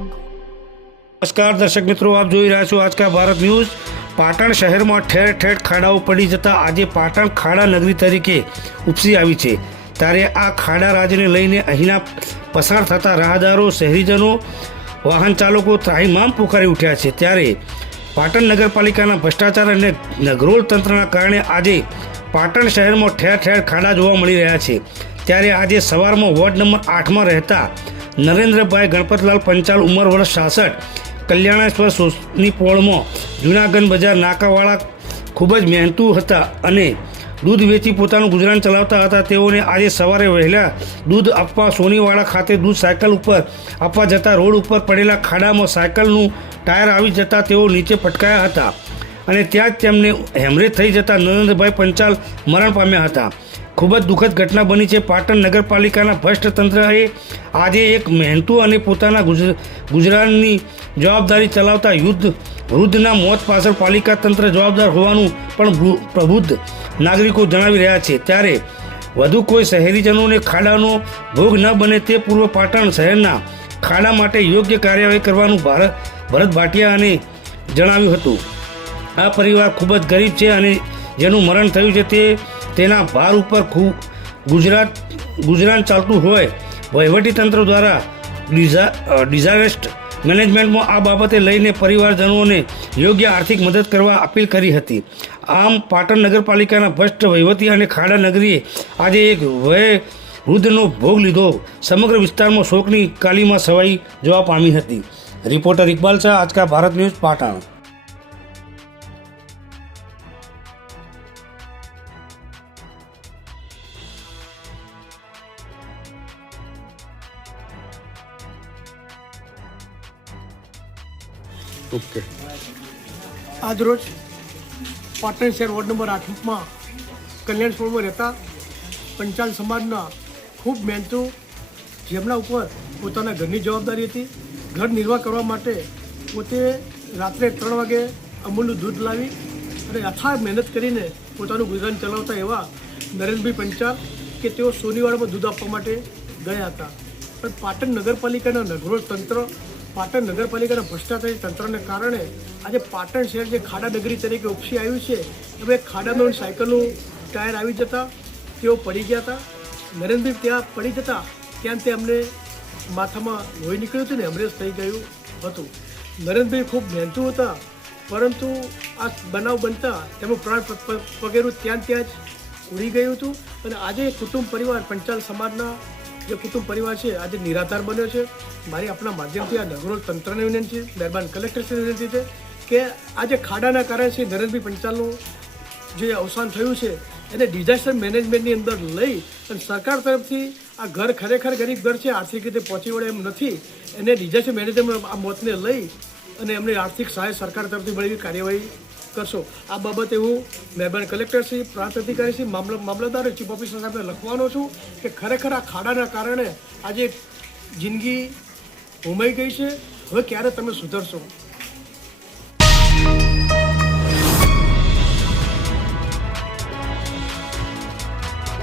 નમસ્કાર, દર્શક મિત્રો, આપ જોઈ રહ્યા છો આજકા ભારત ન્યૂઝ. પાટણ શહેરમાં ઠેર ઠેર ખાડાઓ પડી જતા આજે પાટણ ખાડા નગરી તરીકે ઉપસી આવી છે. ત્યારે આ ખાડા રાજ્યને લઈને અહીંના પસાર થતા રાહદારો, શહેરીજનો, વાહન ચાલકો ત્રાહીમામ પુકારી ઉઠ્યા છે. ત્યારે પાટણ નગરપાલિકાના ભ્રષ્ટાચાર અને નગરોળ તંત્રના કારણે આજે પાટણ શહેરમાં ઠેર ઠેર ખાડા જોવા મળી રહ્યા છે. ત્યારે આજે સવારમાં વોર્ડ નંબર આઠમાં રહેતા નરેન્દ્રભાઈ ગણપતલાલ પંચાલ ઉંમર વર્ષ સાસઠ કલ્યાણેશ્વર સોસની પોળમાં, જૂનાગઢ બજાર નાકાવાળા ખૂબ જ મહેનતુ હતા અને દૂધ વેચી પોતાનું ગુજરાન ચલાવતા હતા. તેઓને આજે સવારે વહેલા દૂધ આપવા સોનીવાડા ખાતે દૂધ સાયકલ ઉપર આપવા જતાં રોડ ઉપર પડેલા ખાડામાં સાયકલનું ટાયર આવી જતાં તેઓ નીચે પટકાયા હતા અને ત્યાં જ તેમને હેમરેજ થઈ જતાં નરેન્દ્રભાઈ પંચાલ મરણ પામ્યા હતા. ખૂબ જ દુઃખદ ઘટના બની છે. પાટણ નગરપાલિકાના ભ્રષ્ટ તંત્રએ આજે એક મહેનતુ અને પોતાના ગુજરાતની જવાબદારી ચલાવતા યુદ્ધ, વૃદ્ધના મોત પાછળ પાલિકા તંત્ર જવાબદાર હોવાનું પણ પ્રબુદ્ધ નાગરિકો જણાવી રહ્યા છે. ત્યારે વધુ કોઈ શહેરીજનોને ખાડાનો ભોગ ન બને તે પૂર્વ પાટણ શહેરના ખાડા માટે યોગ્ય કાર્યવાહી કરવાનું ભારત ભરત ભાટિયા અને જણાવ્યું હતું. આ પરિવાર ખૂબ જ ગરીબ છે અને જેનું મરણ થયું છે તે તેના ભાર ઉપર ખૂબ ગુજરાત, ગુજરાન ચાલતું હોય વહીવટીતંત્ર દ્વારા ડિઝા ડિઝાસ્ટર મેનેજમેન્ટમાં આ બાબતે લઈને પરિવારજનોને યોગ્ય આર્થિક મદદ કરવા અપીલ કરી હતી. આમ, પાટણ નગરપાલિકાના ભ્રષ્ટ વહીવટી અને ખાડા નગરીએ આજે એક વય વૃદ્ધનો ભોગ લીધો. સમગ્ર વિસ્તારમાં શોકની કાલીમાં સવાઈ જોવા પામી હતી. Reporter Iqbal Shah Aaj Ka Bharat news, Patan. Okay આજરોજ પાટણ શહેર વોર્ડ નંબર આઠમાં કલ્યાણ કલ્યાણપુરમાં રહેતા પંચાલ સમાજના ખૂબ મહેનતુ જેમના ઉપર પોતાના ઘરની જવાબદારી હતી, ઘર નિર્વાહ કરવા માટે પોતે રાત્રે ત્રણ વાગે અમૂલનું દૂધ લાવી અને અથાગ મહેનત કરીને પોતાનું ગુજરાન ચલાવતા એવા નરેન્દ્રભાઈ પંચાલ કે તેઓ સોનીવાડામાં દૂધ આપવા માટે ગયા હતા. પણ પાટણ નગરપાલિકાના નગરોળ તંત્ર પાટણ નગરપાલિકાના ભ્રષ્ટાચારી તંત્રને કારણે આજે પાટણ શહેર જે ખાડા નગરી તરીકે ઉપસી આવ્યું છે, હવે ખાડામાં સાયકલનું ટાયર આવી જતા, તેઓ પડી ગયા હતા. નરેન્દ્ર ત્યાં પડી જતા, ત્યાં તે અમને માથામાં લોહી નીકળ્યું હતું ને એમરેજ થઈ ગયું હતું. નરેન્દ્રભાઈ ખૂબ મહેનતુ હતા, પરંતુ આ બનાવ બનતા તેમનું પ્રાણ પ- ત્યાં ત્યાં જ ઉડી ગયું હતું. અને આજે કુટુંબ પરિવાર, પંચાલ સમાજના જે કુટુંબ પરિવાર છે, આજે નિરાધાર બન્યો છે. મારી આપણા માધ્યમથી આ નગરોળ તંત્રને વિનંતી છે, મહેરબાન કલેક્ટરશ્રીને વિનંતી છે કે આજે ખાડાના કારણે શ્રી નરેન્દ્રભાઈ પંચાલનું જે અવસાન થયું છે, એને ડિઝાસ્ટર મેનેજમેન્ટની અંદર લઈ અને સરકાર તરફથી આ ઘર ખરેખર ગરીબ ઘર છે, આર્થિક રીતે પહોંચી વળે એમ નથી. એને ડિઝાસ્ટર મેનેજમેન્ટ આ મોતને લઈ અને એમને આર્થિક સહાય સરકાર તરફથી મળી કાર્યવાહી કરશો. આ બાબતે હું મહેરબાન કલેક્ટરશ્રી પ્રાંત અધિકારીશ્રી મામલા, મામલતદાર ચીફ ઓફિસર સાહેબને લખવાનો છું કે ખરેખર આ ખાડાના કારણે આજે જિંદગી હોમાઈ ગઈ છે. હવે ક્યારે તમે સુધરશો?